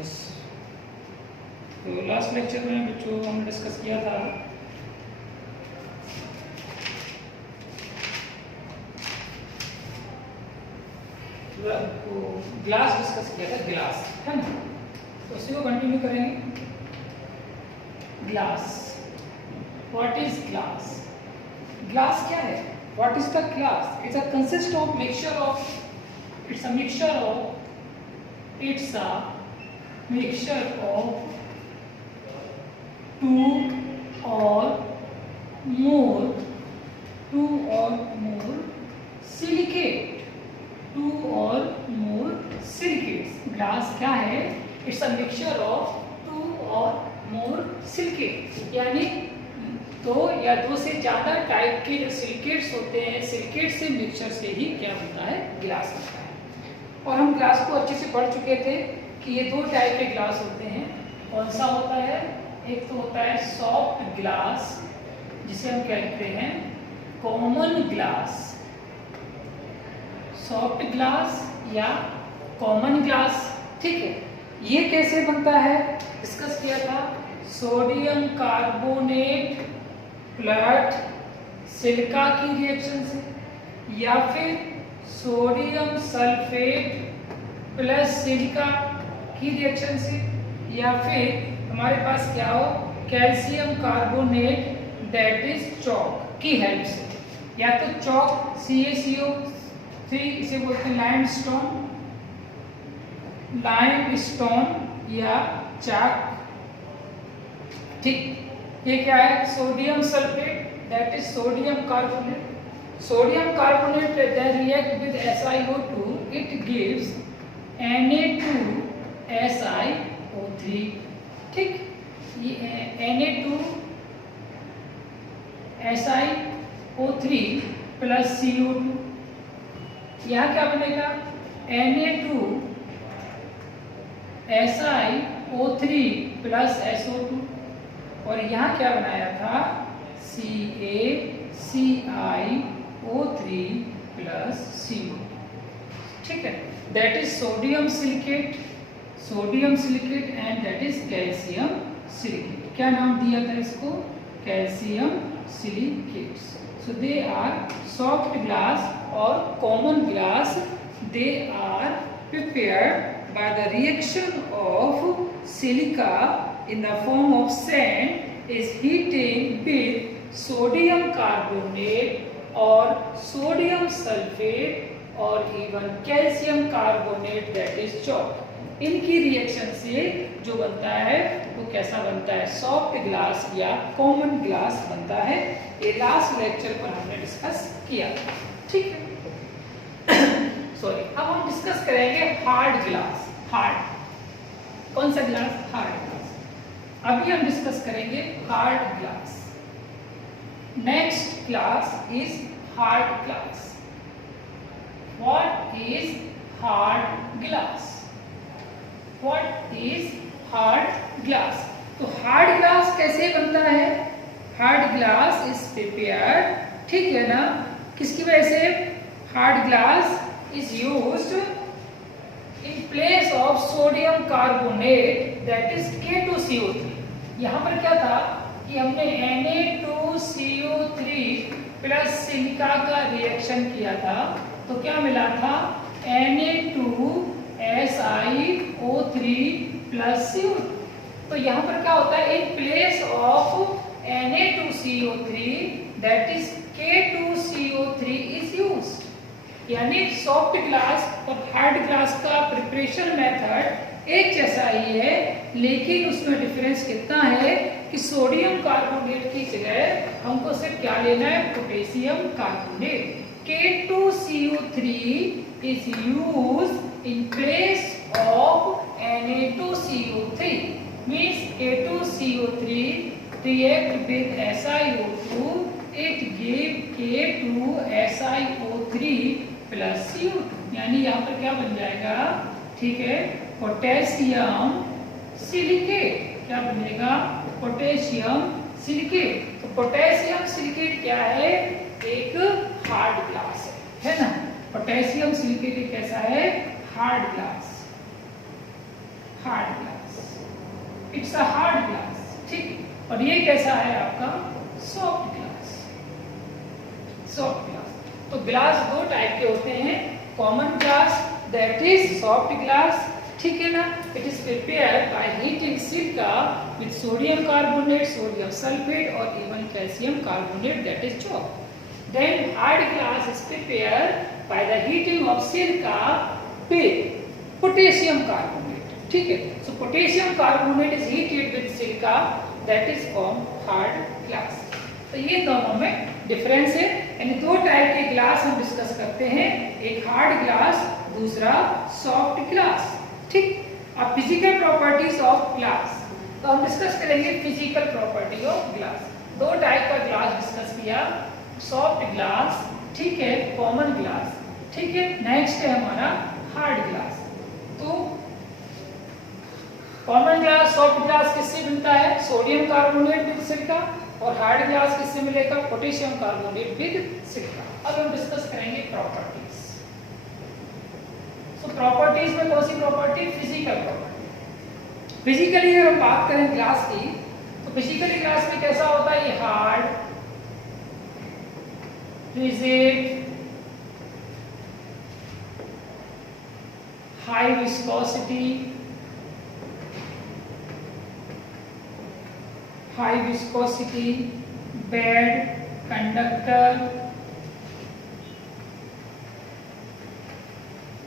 Yes. तो last lecture में बच्चों हमने डिस्कस किया था ग्लास डिस्कस किया था, ग्लास है ना। तो उसी को कंटिन्यू करेंगे। Glass, what is glass? Glass क्या है? What is the glass? It's a consist of mixture of it's a mixture of two or more silicates. Glass क्या है? It's a mixture of two or more silicate, यानी दो या दो से ज्यादा टाइप के जो सिलिकेट्स होते हैं, सिलिकेट से मिक्सचर से ही क्या बनता है? ग्लास बनता है। और हम ग्लास को अच्छे से पढ़ चुके थे कि ये दो टाइप के ग्लास होते हैं। कौन सा होता है? एक तो होता है सॉफ्ट ग्लास, जिसे हम कहते हैं कॉमन ग्लास, सॉफ्ट ग्लास या कॉमन ग्लास। ठीक है, ये कैसे बनता है डिस्कस किया था। सोडियम कार्बोनेट प्लस सिलिका की रिएक्शन से, या फिर सोडियम सल्फेट प्लस सिलिका की रिएक्शन से, या फिर हमारे पास क्या हो calcium carbonate that is chalk की हेल्प से। या तो चॉक CaCO3, इसे बोलते हैं लाइमस्टोन या चाक। ठीक, ये क्या है? Sodium sulphate that is sodium carbonate. Sodium carbonate then react with SiO2, it gives Na2SiO3। ठीक, ये Na2SiO3 प्लस CO2, यहाँ क्या बनेगा? Na2SiO3 प्लस SO2, और यहाँ क्या बनाया था? CaCiO3 plus CO। ठीक है, that is sodium silicate and that is calcium silicate. क्या नाम दिया था इसको? Calcium silicates. So they are soft glass और common glass. They are prepared by the reaction of silica in the form of sand is heating with sodium carbonate और sodium sulphate और even calcium carbonate that is chalk. इनकी reaction से जो बनता है वो कैसा बनता है? सॉफ्ट ग्लास या कॉमन ग्लास बनता है। ये लास्ट लेक्चर पर हमने डिस्कस किया। ठीक है, सॉरी। अब हम डिस्कस करेंगे हार्ड ग्लास। हार्ड, कौन सा ग्लास? Hard glass. अभी हम डिस्कस करेंगे hard glass. Next class is hard glass. What is hard glass? What is hard glass? तो hard glass कैसे बनता है? Hard glass is prepared, ठीक है ना? किसकी वजह से? Hard glass is used in place of sodium carbonate that is K2CO3। यहाँ पर क्या था कि हमने Na2CO3 प्लस सिलिका का रिएक्शन किया था, तो क्या मिला था? Na2SiO3 plus CO2। तो यहाँ पर क्या होता है? In place of Na2CO3 that is K2CO3 is used. यानी सॉफ्ट ग्लास और हार्ड ग्लास का प्रिपरेशन मेथड एक जैसा ही है, लेकिन उसमें डिफरेंस कितना है कि सोडियम कार्बोनेट की जगह हमको सिर्फ क्या लेना है? Potassium carbonate. K2CO3 is used in place of Na2CO3, means K2CO3 react with SiO2, it give K2SiO3 plus CO2, यानी यहाँ पर क्या बन जाएगा? ठीक है, पोटेशियम सिलिकेट। क्या बनेगा? Potassium silicate. तो पोटेशियम सिलिकेट क्या है? एक हार्ड ग्लास है ना। पोटेशियम सिलिकेट कैसा है? Hard glass, hard glass. It's a hard glass, ठीक। और ये कैसा है आपका सॉफ्ट ग्लास, सॉफ्ट ग्लास। तो ग्लास दो टाइप के होते हैं, common glass that is soft glass, ठीक है ना। It is prepared by heating silica with sodium carbonate, sodium sulphate और even calcium carbonate that is chalk. Then hard glass is prepared by the heating of silica with potassium carbonate, ठीक है। So potassium carbonate is heated with silica that is formed hard glass. तो ये दोनों में difference है, यानी दो type के ग्लास हम डिस्कस करते हैं, एक हार्ड ग्लास, दूसरा सॉफ्ट ग्लास, ठीक। अब फिजिकल प्रॉपर्टीज ऑफ ग्लास, तो हम डिस्कस करेंगे फिजिकल प्रॉपर्टी ऑफ ग्लास। दो टाइप का ग्लास डिस्कस किया, सॉफ्ट ग्लास, ठीक है, कॉमन ग्लास, ठीक है। नेक्स्ट है हमारा हार्ड ग्लास। तो कॉमन ग्लास, सॉफ्ट ग्लास किससे बनता है? सोडियम कार्बोनेट विद सिलिका, और हार्ड ग्लास किससे मिलेगा? Potassium carbonate with silica. अब हम डिस्कस करेंगे प्रॉपर्टीज। सो प्रॉपर्टीज में कौन सी प्रॉपर्टी? Physical property. फिजिकली अगर हम बात करें ग्लास की, तो फिजिकली ग्लास में कैसा होता है? ये hard, rigid, high viscosity, high viscosity, bad conductor,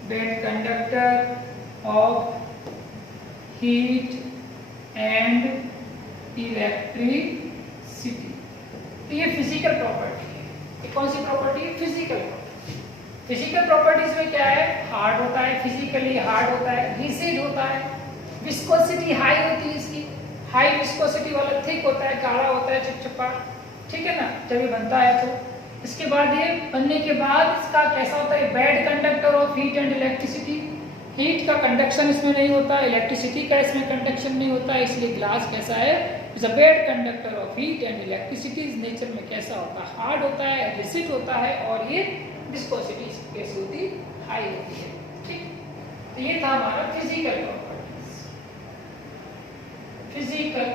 bad conductor of heat and electricity. तो ये फिजिकल प्रॉपर्टी है। ये कौन सी प्रॉपर्टी है? Physical property. फिजिकल प्रॉपर्टीज में क्या है? हार्ड होता है, फिजिकली हार्ड होता है, रिजिड होता है, विस्कोसिटी हाई होती है इसकी, हाई विस्कोसिटी वाला थिक होता है, गाढ़ा होता है, चिपचिपा, ठीक है ना, जब ये बनता है तो। इसके बाद ये बनने के बाद इसका कैसा होता है? Bad conductor of heat and electricity. Heat का कंडक्शन इसमें नहीं होता, इलेक्ट्रिसिटी का इसमें कंडक्शन नहीं होता, इसलिए ग्लास कैसा है? Is a bad conductor of heat and electricity. इस नेचर में कैसा होता है? हार्ड होता है, रिजिड होता है, और ये विस्कोसिटी कैसी होती? हाई होती है, ठीक। तो ये था हमारा फिजिकल प्रॉपर्टीज। फिजिकल।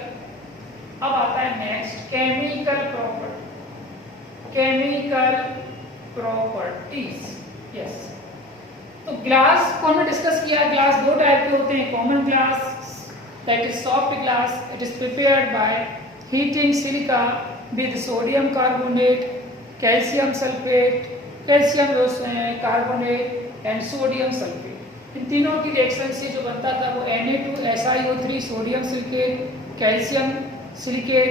अब आता है next chemical property. Chemical properties, yes. तो ग्लास को हमने डिस्कस किया, ग्लास दो टाइप के होते हैं, common glass that is soft glass, it is prepared by heating silica with sodium carbonate, calcium sulphate, calcium carbonate and sodium sulphate. इन तीनों की रिएक्शन से जो बनता था वो Na2SiO3 sodium silicate, calcium silicate,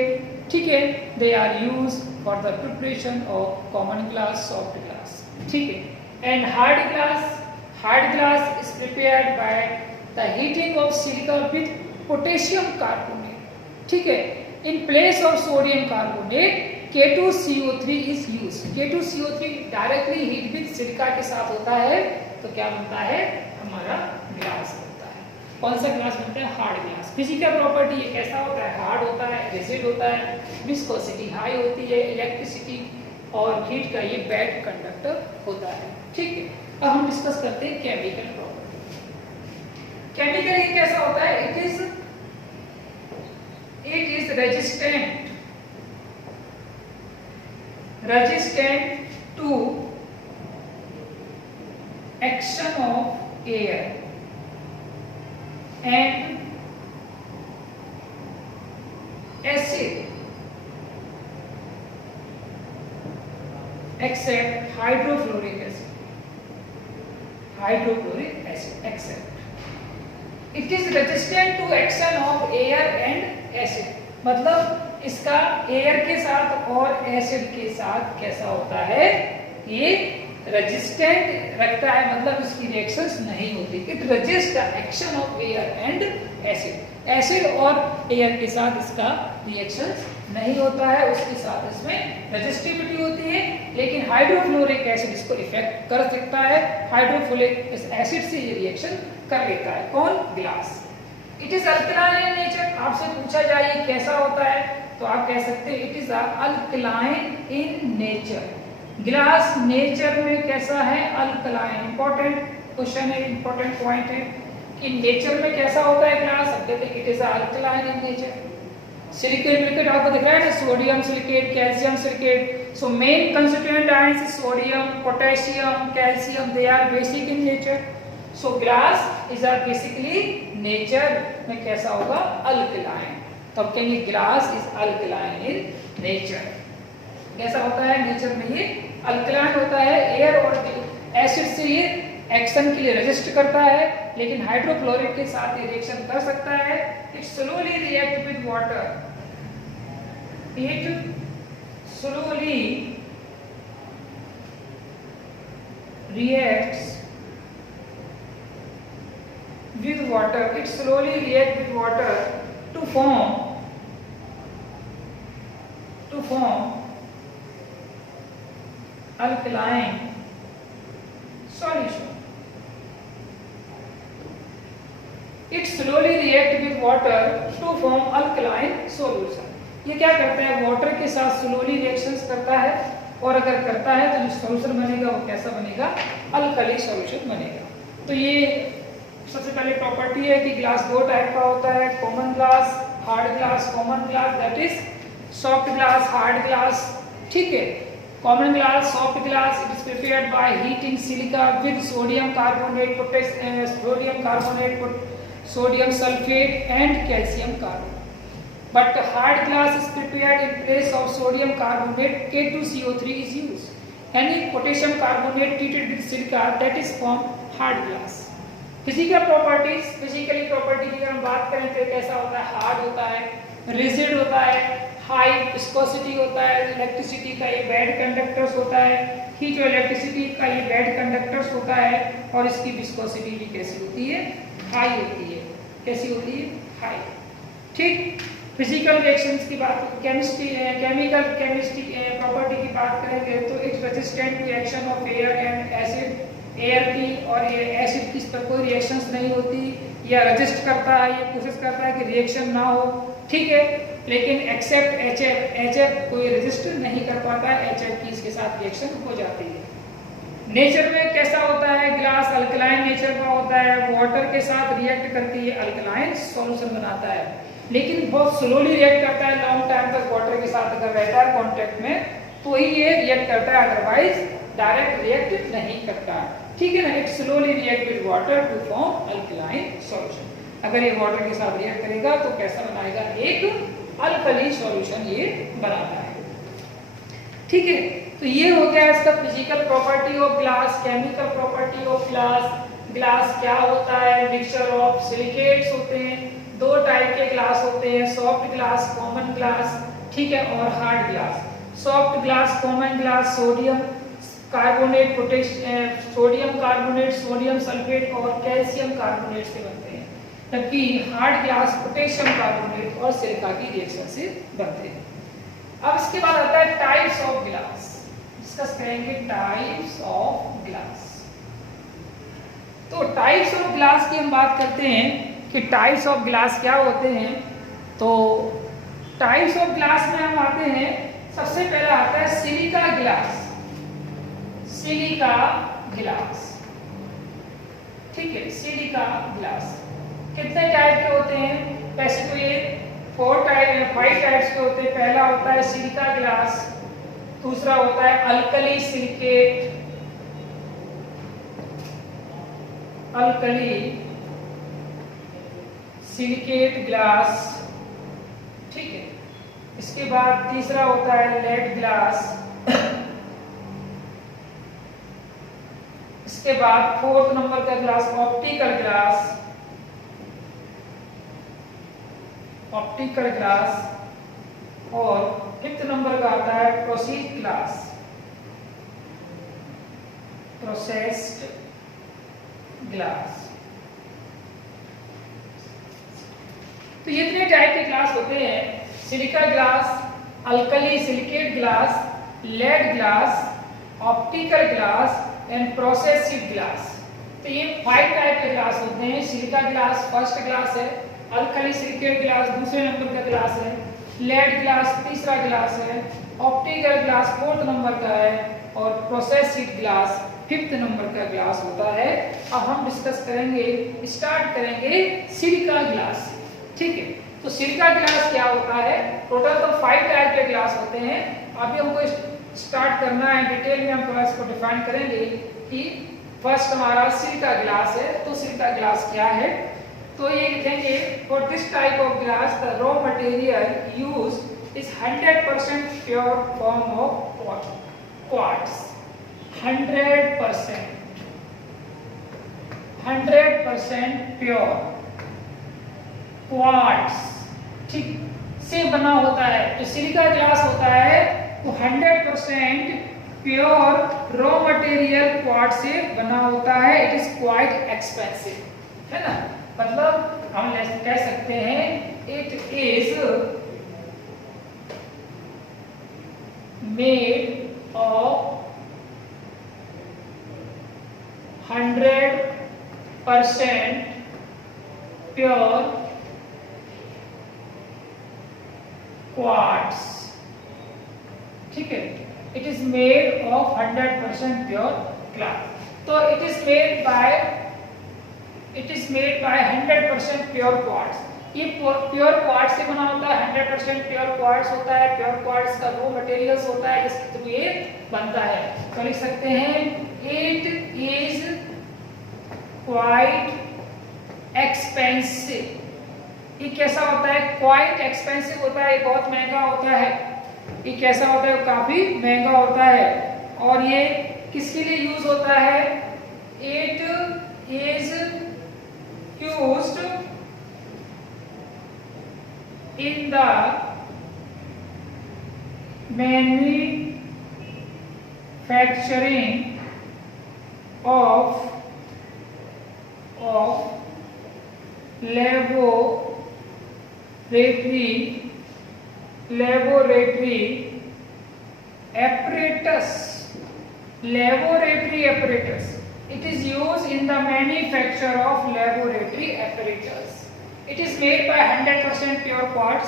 ठीक है। They are use for the preparation of common glass, soft glass, ठीक है। And hard glass, hard glass is prepared by the heating of silica with potassium carbonate, ठीक है। In place of sodium carbonate K2CO3 is use. K2CO3 directly heat with silica के साथ होता है, तो क्या बनता है? हमारा ग्लास बनता है। कौन सा ग्लास बनता है? Hard glass. फिजिकल प्रॉपर्टी ये कैसा होता है? हार्ड होता है, रिजिड होता है, विस्कोसिटी हाई होती है, इलेक्ट्रिसिटी और हीट का ये बैड कंडक्टर होता है, ठीक है। अब हम डिस्कस करते हैं केमिकल प्रॉपर्टी। केमिकल ये कैसा होता है? It is resistant to action of air and acid except hydrofluoric acid. Hydrofluoric acid except. It is resistant to action of air and acid. मतलब इसका एयर के साथ और एसिड के साथ कैसा होता है? ये रेजिस्टेंट रखता है, मतलब इसकी रिएक्शंस नहीं होती। It resist the action of air and acid. Acid और एयर के साथ इसका रिएक्शंस नहीं होता है, उसके साथ इसमें रेजिस्टिविटी होती है, लेकिन हाइड्रोफ्लोरिक एसिड इसको इफेक्ट कर सकता है। हाइड्रोफ्लोरिक एसिड से ये रिएक्शन कर लेता है। कौन? Glass. It is alkaline in nature. आपसे पूछा जाए ये कैसा होता है, तो आप कह सकते हैं it is alkaline in nature. Glass nature में कैसा है? अल्कलाइन। इंपॉर्टेंट क्वेश्चन है, इंपॉर्टेंट पॉइंट है। कि नेचर में कैसा होता है ग्लास, अब देखते हैं it is alkaline in nature. Silicate विलिकेट आपको दिख रहा है ना, sodium silicate, calcium silicate. So main constituent ions sodium, potassium, calcium, they are basic in nature. So glass is are basically nature में कैसा होगा, अल्कलाइन। तो अब कहेंगे glass is alkaline in nature. कैसा होता है नेचर में, ये अल्कलाइन होता है। एयर और एसिड से ये एक्शन के लिए रेजिस्ट करता है, लेकिन हाइड्रोक्लोरिक के साथ ये रिएक्शन कर सकता है। It slowly react with water, it slowly reacts with water, it slowly reacts with water to form alkaline solution. It slowly reacts with water to form alkaline solution. ये क्या करता है, वाटर के साथ स्लोली रिएक्शंस करता है, और अगर करता है तो जो सॉल्यूशन बनेगा वो कैसा बनेगा, अल्कली सॉल्यूशन बनेगा। तो ये सबसे पहले प्रॉपर्टी है कि ग्लास दो टाइप का होता है, common glass, hard glass. Common glass that is soft glass, hard glass, ठीक है। Common glass, soft glass, it is prepared by heating silica with sodium carbonate, sodium sulphate and calcium carbonate. But hard glass is prepared in place of sodium carbonate, K2CO3 is used. Any potassium carbonate treated with silica, that is formed hard glass. Physical properties, physically property की अगर हम बात करें तो कैसा होता है, hard होता है, रिजिड होता है, हाई विस्कोसिटी होता है, इलेक्ट्रिसिटी का ये बैड कंडक्टर्स होता है, हीट और इलेक्ट्रिसिटी का ये बैड कंडक्टर्स होता है, और इसकी विस्कोसिटी भी कैसी होती है, हाई होती है। कैसी होती है, हाई, ठीक। फिजिकल रिएक्शंस की बात, केमिकल केमिस्ट्री प्रॉपर्टी की बात करेंगे तो it's resistant to action of air and acid. Air की और एसिड की इस पर कोई रिएक्शंस नहीं होती, या रेजिस्ट करता है, ये कोशिश करता है कि रिएक्शन ना हो, ठीक है। लेकिन एक्सेप्ट HF कोई रेजिस्ट नहीं कर पाता है, HF की इसके साथ रिएक्शन हो जाती है। नेचर में कैसा होता है, ग्लास अल्कलाइन नेचर का होता है, वाटर के साथ रिएक्ट करती है, अल्कलाइन सॉल्यूशन बनाता है, लेकिन बहुत स्लोली रिएक्ट करता है। लॉन्ग टाइम तक वाटर के साथ अगर रहता है कांटेक्ट में तो ही ये रिएक्ट करता है, अदरवाइज डायरेक्ट रिएक्ट नहीं करता, ठीक है ना। It slowly react with water to form alkaline solution. अगर ये वाटर के साथ रिएक्ट करेगा तो कैसा बनाएगा, एक अल्कली सॉल्यूशन ये बनाता है, ठीक है। तो ये हो गया इसका physical property of glass. Chemical property of glass, glass क्या होता है, मिक्सचर ऑफ सिलिकेट्स होते हैं, दो टाइप के ग्लास होते हैं, सॉफ्ट ग्लास, कॉमन ग्लास, ठीक है, और hard glass. Soft glass, common glass sodium carbonate, sodium carbonate, sodium sulphate और कैल्शियम कार्बोनेट से बनते हैं, जबकि हार्ड ग्लास पोटेशियम कार्बोनेट और सिलिका की रिएक्शन से बनते हैं। अब इसके बाद आता है टाइप्स ऑफ ग्लास, डिस्कस करेंगे टाइप्स ऑफ ग्लास। तो टाइप्स ऑफ ग्लास की हम बात करते हैं कि टाइप्स ऑफ ग्लास क्या होते हैं। तो टाइप्स ऑफ ग्लास में हम आते हैं, सबसे पहला आता है सिलिका ग्लास। सिलिका ग्लास, ठीक है, सिलिका ग्लास कितने टाइप के होते हैं, वैसे तो ये 5 टाइप्स के होते हैं। पहला होता है सिलिका ग्लास, दूसरा होता है alkali silicate, alkali silicate glass, ठीक है। इसके बाद तीसरा होता है लेड ग्लास, इसके बाद 4th नंबर का glass optical glass, optical glass, और 5th नंबर का आता है प्रोसीड ग्लास, प्रोसेस्ड ग्लास। तो ये इतने टाइप के ग्लास होते हैं, silica glass, alkali silicate glass, lead glass, optical glass and processed glass. तो ये 5 टाइप के ग्लास होते हैं। सिलिका ग्लास फर्स्ट ग्लास है, अल्कली सिलिकेट ग्लास दूसरे नंबर का ग्लास है, लेड ग्लास तीसरा ग्लास है, ऑप्टिकल ग्लास 4th नंबर का है, और process sheet glass 5th number का ग्लास होता है। अब हम डिस्कस करेंगे, स्टार्ट करेंगे सिलिका ग्लास। ठीक है, तो सिलिका ग्लास क्या होता है? टोटल तो 5 टाइप के ग्लास होते हैं। अभी हमको स्टार्ट करना है, डिटेल में हम थोड़ा इसको डिफाइन करेंगे कि फर्स्ट हमारा सिलिका ग्लास है। तो सिलिका ग्लास क्या है? तो ये लिखेंगे, for this type of glass the raw material used is 100% pure form of quartz. 100% pure quartz, ठीक, से बना होता है। जो सिलिका ग्लास होता है वो 100% प्योर रॉ मटेरियल क्वार्ट्ज से बना होता है। इट इज क्वाइट एक्सपेंसिव, है ना। मतलब हम कह सकते हैं it is made of 100% pure quartz. ठीक है, it is made of 100% pure glass. तो it is made by 100% pure quartz. ये प्योर क्वार्ट्ज से बना होता है। 100% प्योर क्वार्ट्ज होता है। प्योर क्वार्ट्ज का रॉ मटेरियल्स होता है जिसके थ्रू ये बनता है। तो लिख सकते हैं इट इज क्वाइट एक्सपेंसिव। ये कैसा होता है? क्वाइट एक्सपेंसिव होता है, ये बहुत महंगा होता है। ये कैसा होता है? काफी महंगा होता है। और ये किसके लिए यूज होता है? It is used in the manufacturing of laboratory apparatus. It is used in the manufacture of laboratory apparatus. It is made by 100% pure quartz.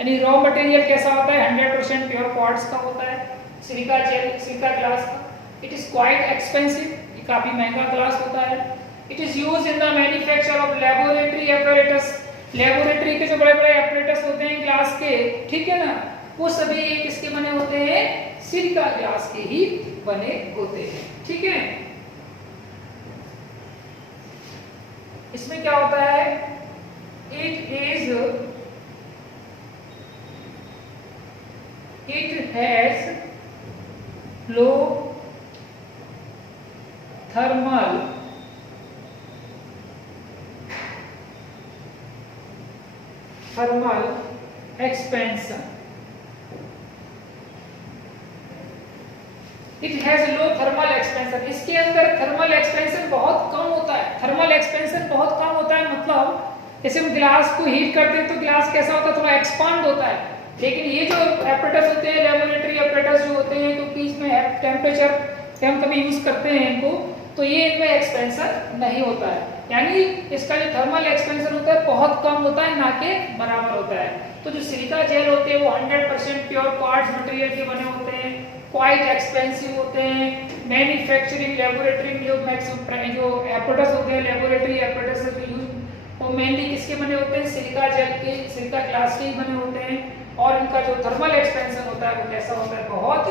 यानी रॉ मटेरियल कैसा होता है? 100% प्योर क्वार्ट्ज का होता है, सिलिका ग्लास का। इट इज क्वाइट एक्सपेंसिव, ये काफी महंगा ग्लास होता है। It is used in the manufacture of laboratory apparatus. Laboratory के जो बड़े बड़े एपरेटस होते हैं ग्लास के, ठीक है ना, वो सभी किसके बने होते हैं? सिलिका ग्लास के ही बने होते हैं। ठीक है, इसमें क्या होता है? it has low thermal expansion. It has low thermal expansion. इसके अंदर थर्मल एक्सपेंशन बहुत कम होता है। थर्मल एक्सपेंशन बहुत कम होता है मतलब जैसे हम ग्लास को हीट करते हैं तो ग्लास कैसा होता है? थोड़ा एक्सपांड होता है। लेकिन ये जो एपरेटस होते हैं, लेबोरेटरी एपरेटस जो होते हैं, क्योंकि इसमें टेम्परेचर हम कभी यूज करते हैं इनको, तो ये इनमें एक्सपेंशन नहीं होता है। यानी इसका जो थर्मल एक्सपेंशन होता है बहुत कम होता है, ना कि बराबर होता है। तो जो सिलिका जेल होते हैं वो 100% प्योर क्वार्ट्ज मटेरियल के बने होते हैं, क्वाइट एक्सपेंसिव होते हैं। मैन्युफैक्चरिंग लेबोरेटरी में जो एपरेटस होते हैं, लेबोरेटरी एपरेटस के यूज वो मेनली किसके बने होते हैं? सिलिका जेल के, सिलिका ग्लास के ही बने होते हैं। और इनका जो थर्मल एक्सपेंशन होता है वो कैसा होता है? बहुत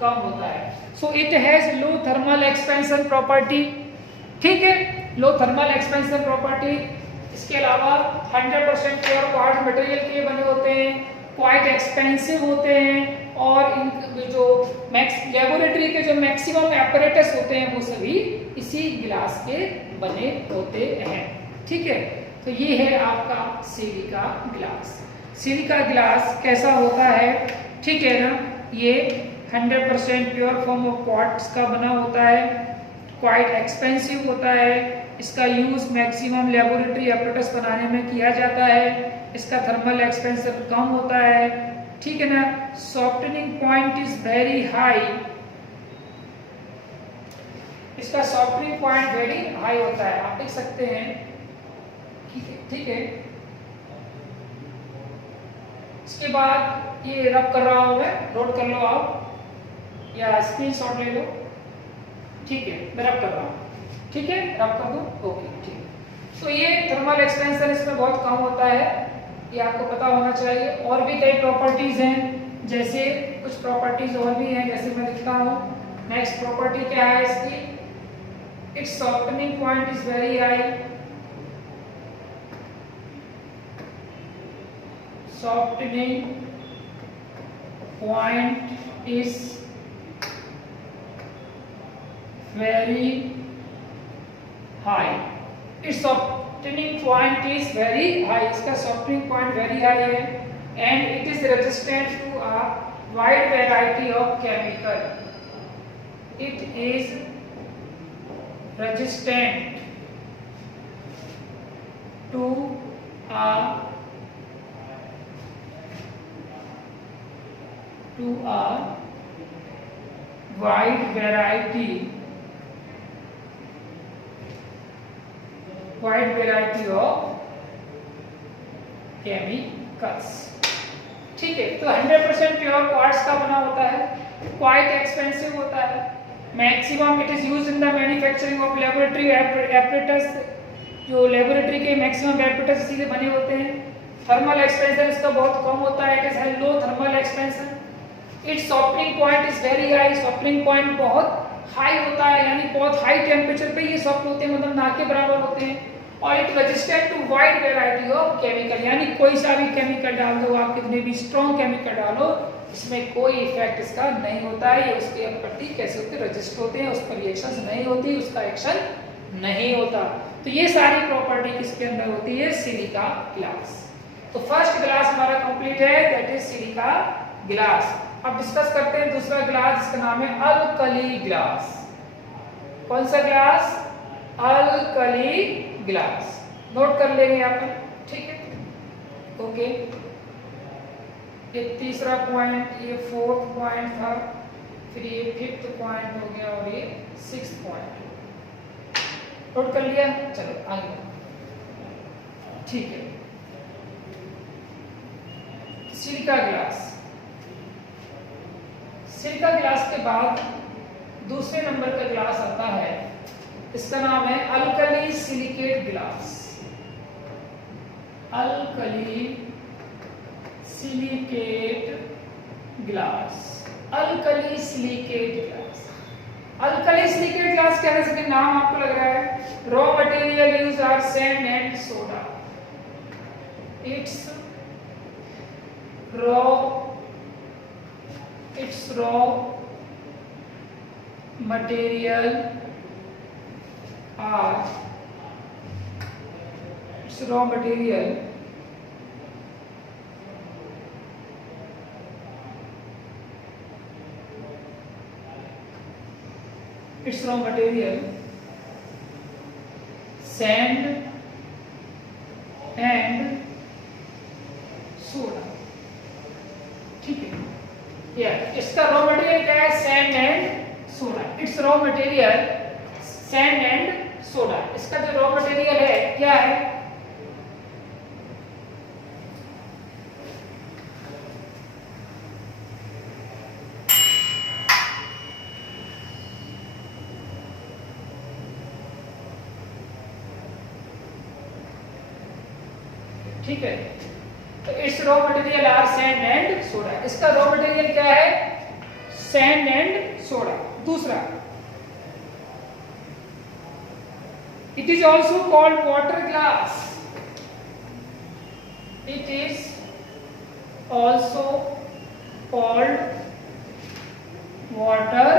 कम होता है। So it has low thermal expansion property. ठीक है, लो थर्मल एक्सपेंशन प्रॉपर्टी। इसके अलावा 100% प्योर क्वार्ट्ज मटेरियल के बने होते हैं, क्वाइट एक्सपेंसिव होते हैं। और इन जो लेबोरेटरी के जो मैक्सिमम एपरेटस होते हैं वो सभी इसी ग्लास के बने होते हैं। ठीक है, तो ये है आपका सिलिका ग्लास। सिलिका ग्लास कैसा होता है? ठीक है ना, ये 100% प्योर फॉर्म ऑफ क्वार्ट्ज का बना होता है, क्वाइट एक्सपेंसिव होता है। इसका यूज मैक्सिमम लेबोरेटरी एपरेटस बनाने में किया जाता है। इसका थर्मल एक्सपेंशन कम होता है। ठीक है ना, softening point is very high. इसका सॉफ्टनिंग पॉइंट वेरी हाई होता है, आप देख सकते हैं। ठीक है, इसके बाद ये रब कर रहा हूं मैं, नोट कर लो आप या स्क्रीनशॉट ले लो। ठीक है, मैं रब कर रहा हूँ, ठीक है, रब कर दूँ, ओके ठीक है। तो ये थर्मल एक्सपेंशन इसमें बहुत कम होता है, ये आपको पता होना चाहिए। और भी कई प्रॉपर्टीज हैं, जैसे कुछ प्रॉपर्टीज और भी हैं, जैसे मैं लिखता हूँ। नेक्स्ट प्रॉपर्टी क्या है इसकी, it's softening point is very high, softening point is very high, its softening point is very high, इसका softening point very high है, and it is resistant to a wide variety of chemical, it is resistant to a wide variety of chemicals, ठीक है। तो 100% pure quartz का बना होता है, quite expensive होता है, maximum it is used in the manufacturing of laboratory apparatus, जो लेबोरेटरी के मैक्सिमम एपरेटस इसी से बने होते हैं। थर्मल एक्सपेंशन इसका बहुत कम होता है, it is have low thermal expansion, it's softening point is very high, softening point बहुत हाई होता है, यानी बहुत हाई टेम्परेचर पे ये सॉफ्ट होते हैं, मतलब ना के बराबर होते हैं। और it resistant to wide variety of chemical, यानी कोई सा भी केमिकल डाल दो आप, कितने भी स्ट्रॉन्ग केमिकल डालो, इसमें कोई इफेक्ट इसका नहीं होता है। ये उसके प्रति कैसे होते हैं, रजिस्ट होते हैं, उस पर रिएक्शंस नहीं होती, उसका एक्शन नहीं होता। तो ये सारी प्रॉपर्टी किसके अंदर होती है, सिलिका ग्लास। तो फर्स्ट ग्लास हमारा कंप्लीट है, दैट इज सिलिका ग्लास। अब डिस्कस करते हैं दूसरा ग्लास, जिसका नाम है अल्कली ग्लास। कौन सा ग्लास, अल्कली ग्लास, नोट कर लेंगे यहाँ पर, ठीक है, ओके। ये तीसरा पॉइंट, ये फोर्थ पॉइंट था, फिर ये फिफ्थ पॉइंट हो गया और ये सिक्स्थ पॉइंट, नोट कर लिया, चलो आगे, ठीक है। सिलिका ग्लास, सिलिका ग्लास के बाद दूसरे नंबर का ग्लास आता है, इसका नाम है alkali silicate glass. Alkali silicate glass, alkali silicate glass. Alkali silicate glass क्या है, जैसे कि नाम आपको लग रहा है, raw material use are sand and soda, it's raw material are, its raw material sand and soda, ठीक है। इसका रॉ मटेरियल क्या है, sand and soda, it's raw material sand and soda. इसका जो रॉ मटेरियल है क्या है, ठीक है। तो it's raw material are sand and soda, इसका रॉ मटेरियल क्या है, सैंड एंड सोडा। दूसरा, it is also called water glass, it is also called water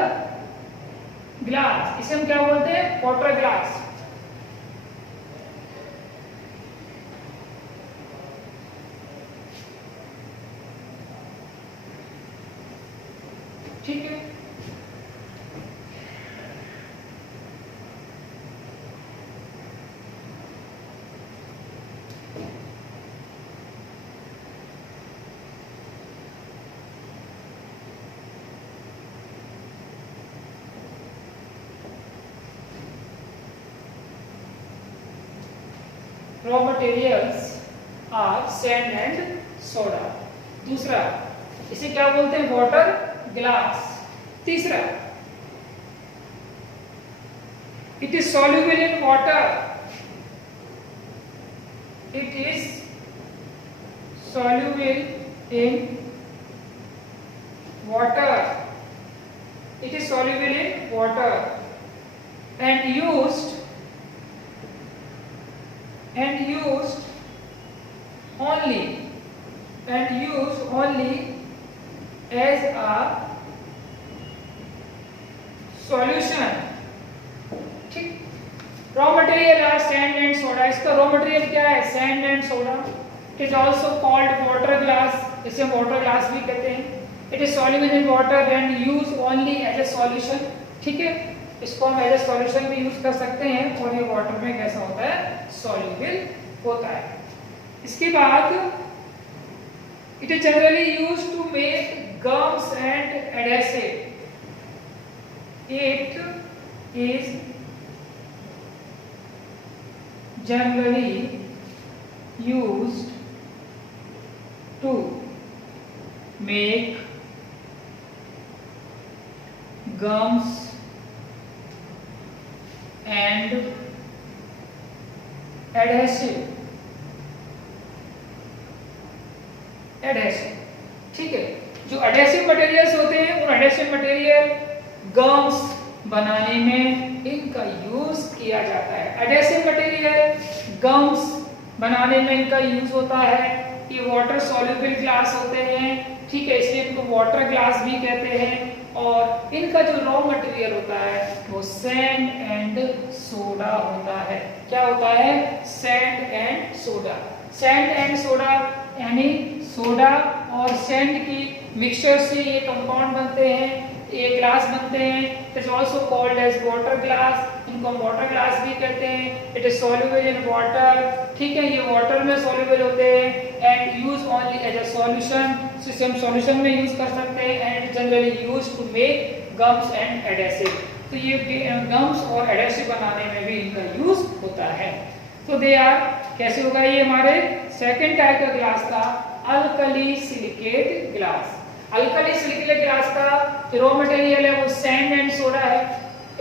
glass, इसे हम क्या बोलते हैं, वाटर ग्लास। ठीक है, raw materials are sand and soda. दूसरा, इसे क्या बोलते हैं, वाटर ग्लास। तीसरा, It is soluble in water. It is soluble in water. It is soluble in water and used only as a solution. ठीक. Raw material are sand and soda. इसका raw material क्या है? Sand and soda. It is also called water glass. इसे हम water glass भी कहते हैं. It is soluble in water and use only as a solution. ठीक है, इसको हम एज ए सॉल्यूशन भी यूज कर सकते हैं और ये वाटर में कैसा होता है? सॉल्युबल होता है. इसके बाद it is generally used to make gums and adhesive. It is generally used to make gums and adhesive. ठीक है, जो एडहेसिव मटेरियल्स होते हैं उन एडहेसिव मटेरियल गम्स बनाने में इनका यूज किया जाता है. एडहेसिव मटेरियल गम्स बनाने में इनका यूज होता है. ये वाटर सॉल्युबल ग्लास होते हैं. ठीक है, इसलिए इनको वाटर ग्लास भी कहते हैं. और इनका जो रॉ मटेरियल होता है वो सैंड एंड सोडा होता है. क्या होता है? Sand and soda. Sand and soda यानी सोडा और सैंड की मिक्सचर से ये कंपाउंड बनते हैं, ये ग्लास बनते हैं. It is also called as water glass. इनको हम वाटर ग्लास भी कहते हैं. It is soluble in water. ठीक है, ये वाटर में सॉल्युबल होते हैं and use only as a solution. इसे हम सॉल्यूशन में यूज कर सकते हैं and generally use to make gums and adhesive. तो ये गम्स और एडहेसिव बनाने में भी इनका यूज होता है. तो दे आर कैसे होगा? ये हमारे सेकंड टाइप का ग्लास था, alkali silicate glass. Alkali silicate glass का रॉ मटेरियल है वो सैंड एंड सोडा है.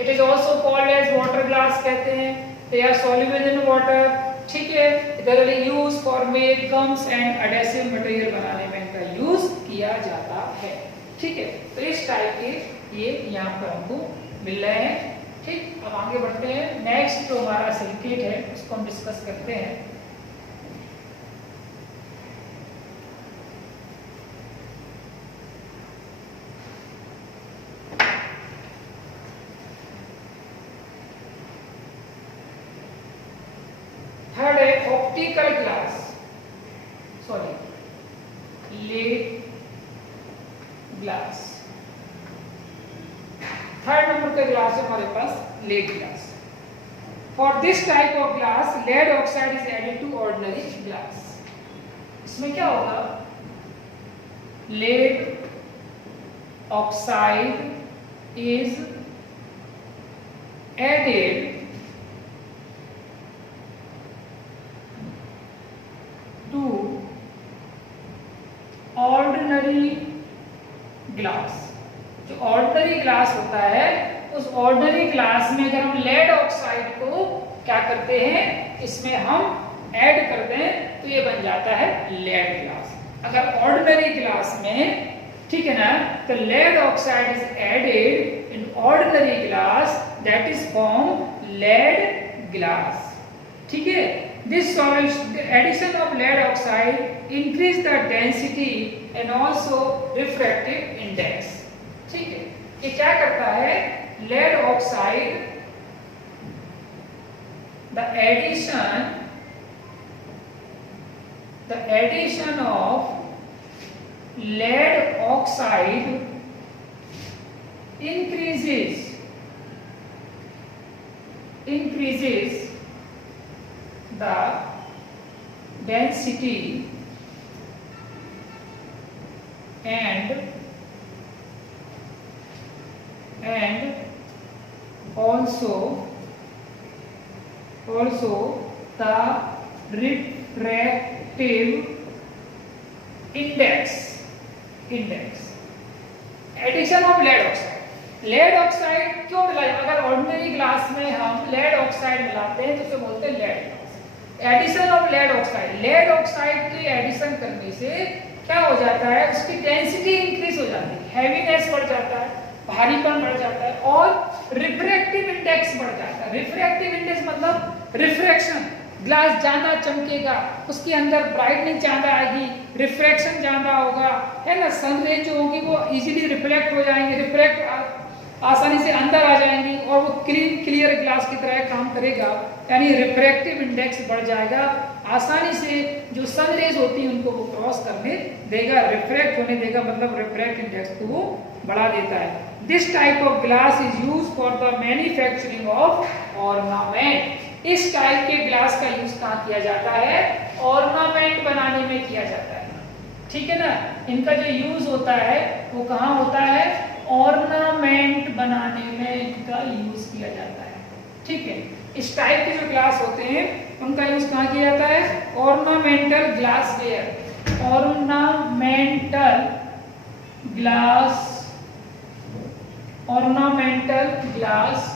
It is also called as water glass कहते हैं. They are soluble in water. ठीक है, generally use for make gums and adhesive material बनाने में इनका यूज किया जाता है. ठीक है, तो इस टाइप के ये यहाँ पर हमको मिल रहे हैं. ठीक, अब आगे बढ़ते हैं. नेक्स्ट जो हमारा सिलिकेट है उसको हम डिस्कस करते हैं. थर्ड है optical glass, lead glass. Third number का ग्लास है हमारे पास lead glass. For this type of glass lead oxide is added to ordinary glass. इसमें क्या होगा? Lead oxide is added to ordinary glass. जो ऑर्डिनरी ग्लास होता है उस ऑर्डिनरी ग्लास में अगर हम लेड ऑक्साइड को क्या करते हैं, इसमें हम ऐड करते हैं तो ये बन जाता है लेड ग्लास. अगर ऑर्डिनरी ग्लास में, ठीक है ना, तो lead oxide is added in ordinary glass, that is form lead glass. ठीक है, this solution, the addition of lead oxide increase the density and also refractive index. ठीक है, ये क्या करता है? lead oxide, the addition of lead oxide increases the density and also the refractive index. Addition of lead oxide. Lead oxide क्यों मिलाया? अगर ordinary glass में हम ऑक्साइड मिलाते हैं तो उसे बोलते हैं lead glass. Addition of lead oxide के एडिशन करने से क्या हो जाता है, उसकी डेंसिटी इंक्रीज हो जाती है, हैवीनेस बढ़ जाता है, भारीपन बढ़ जाता है और रिफ्रैक्टिव इंडेक्स बढ़ जाता है। रिफ्रैक्टिव इंडेक्स मतलब रिफ्रैक्शन, ग्लास ज्यादा चमकेगा, उसके अंदर ब्राइटनिंग ज्यादा आएगी, रिफ्रैक्शन ज्यादा होगा, है ना। सन रेज जो होगी वो इजीली रिफ्लेक्ट हो जाएंगे, रिफ्रैक्ट आसानी से अंदर आ जाएंगी और वो क्लियर ग्लास की तरह काम करेगा, यानी रिफ्रैक्टिव इंडेक्स बढ़ जाएगा, आसानी से जो सन रेज होती है उनको वो क्रॉस करने देगा, रिफ्रैक्ट होने देगा, मतलब रिफ्रैक्ट इंडेक्स को वो बढ़ा देता है। This type of glass is use for the manufacturing of ornament. इस टाइप के ग्लास का यूज कहाँ किया जाता है, ऑर्नामेंट बनाने में किया जाता है, ठीक है ना। इनका जो यूज होता है वो कहाँ होता है, ऑर्नामेंट बनाने में इनका यूज किया जाता है, ठीक है। इस टाइप के जो ग्लास होते हैं उनका यूज कहाँ किया जाता है, ornamental glass ware. Ornamental glass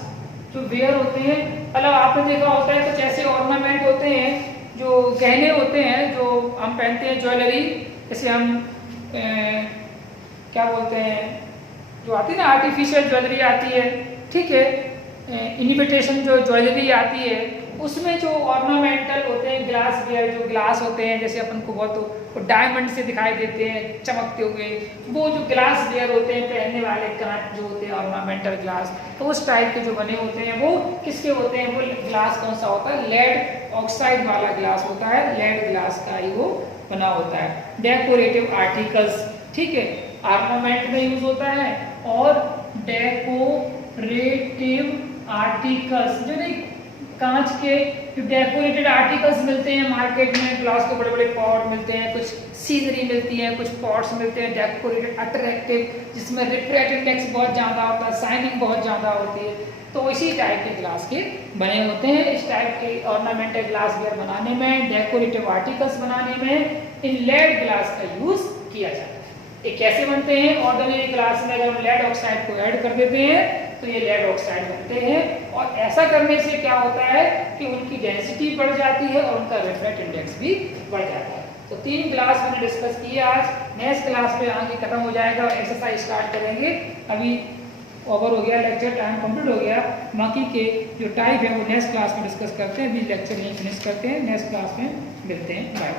जो वेयर होते हैं, मतलब आपने देखा होता है कुछ ऐसे ऑर्नामेंट होते हैं जो गहने होते हैं जो हम पहनते हैं, ज्वेलरी, जैसे हम क्या बोलते हैं, जो आती है ना आर्टिफिशियल ज्वेलरी आती है, ठीक है, इमिटेशन जो ज्वेलरी आती है, उसमें जो ऑर्नामेंटल होते हैं ग्लास वेयर, जो ग्लास होते हैं जैसे अपन को बहुत डायमंड से दिखाई देते हैं चमकते हुए, वो जो ग्लास वेयर होते हैं पहनने वाले कांच जो होते हैं ऑर्नामेंटल ग्लास, तो उस टाइप के जो बने होते हैं वो किसके होते हैं, वो ग्लास कौन सा होता है, लेड ऑक्साइड वाला ग्लास होता है, लेड ग्लास का ही वो बना होता है। डेकोरेटिव आर्टिकल्स, ठीक है, ऑर्नामेंट में यूज होता है, और डेकोरेटिव आर्टिकल्स जो नहीं कांच के जो डेकोरेटेड आर्टिकल्स मिलते हैं मार्केट में, ग्लास के बड़े बड़े पॉट मिलते हैं, कुछ सीनरी मिलती है, कुछ पॉट्स मिलते हैं डेकोरेटेड अट्रैक्टिव, जिसमें रिफ्रैक्टिव इंडेक्स बहुत ज़्यादा होता है, शाइनिंग बहुत ज़्यादा होती है, तो इसी टाइप के ग्लास के बने होते हैं। इस टाइप के ऑर्नामेंटल ग्लास वेयर बनाने में, डेकोरेटिव आर्टिकल्स बनाने में इन लेड ग्लास का यूज किया जाता है। ये कैसे बनते हैं, ऑर्डिनरी ग्लास में अगर हम लेड ऑक्साइड को ऐड कर देते हैं तो ये लेड ऑक्साइड बनते हैं, और ऐसा करने से क्या होता है कि उनकी डेंसिटी बढ़ जाती है और उनका रिफ्रैक्ट इंडेक्स भी बढ़ जाता है। तो 3 ग्लास मैंने डिस्कस किए आज, नेक्स्ट क्लास पे आगे खत्म हो जाएगा और एक्सरसाइज स्टार्ट करेंगे। अभी ओवर हो गया लेक्चर, टाइम कंप्लीट हो गया, बाकी के जो टाइप है वो नेक्स्ट क्लास में डिस्कस करते हैं। अभी लेक्चर यहीं फिनिश करते हैं, नेक्स्ट क्लास में मिलते हैं, बाय।